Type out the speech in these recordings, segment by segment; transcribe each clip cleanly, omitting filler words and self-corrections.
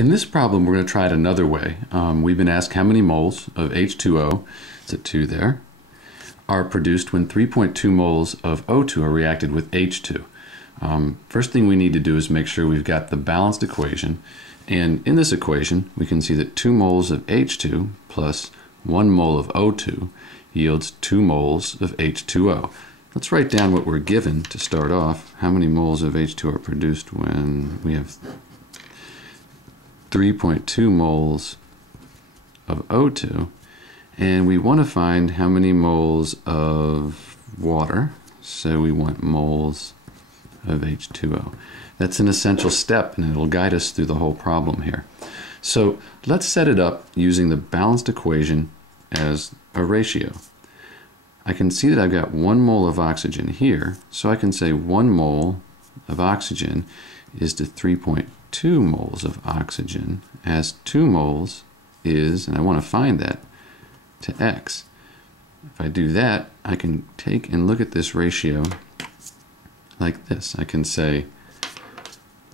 In this problem, we're going to try it another way. We've been asked how many moles of H2O, it's a 2 there, are produced when 3.2 moles of O2 are reacted with H2. First thing we need to do is make sure we've got the balanced equation. And in this equation, we can see that 2 moles of H2 plus 1 mole of O2 yields 2 moles of H2O. Let's write down what we're given to start off. How many moles of H2 are produced when we have 3.2 moles of O2, and we want to find how many moles of water, so we want moles of H2O. That's an essential step, and it'll guide us through the whole problem here. So let's set it up using the balanced equation as a ratio. I can see that I've got 1 mole of oxygen here, so I can say 1 mole of oxygen is to 3.2 moles of oxygen, as 2 moles is, and I want to find that, to X. If I do that, I can take and look at this ratio like this. I can say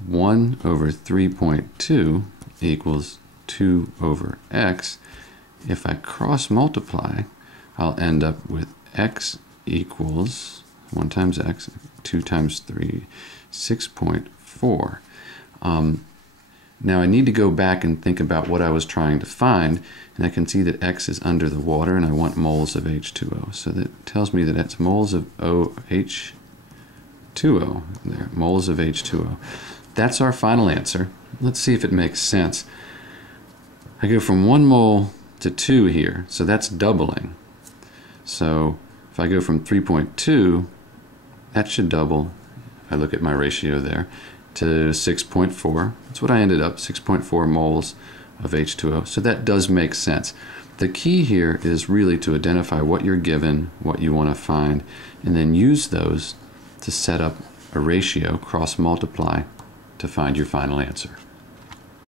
1 over 3.2 equals 2 over X. If I cross multiply, I'll end up with X equals 1 times X, 2 times 3, 6.4. Now I need to go back and think about what I was trying to find, and I can see that X is under the water and I want moles of H2O. So that tells me that it's moles of H2O there, moles of H2O. That's our final answer. Let's see if it makes sense. I go from 1 mole to 2 here, so that's doubling. So if I go from 3.2, that should double, if I look at my ratio there, to 6.4. That's what I ended up, 6.4 moles of H2O. So that does make sense. The key here is really to identify what you're given, what you want to find, and then use those to set up a ratio, cross multiply, to find your final answer.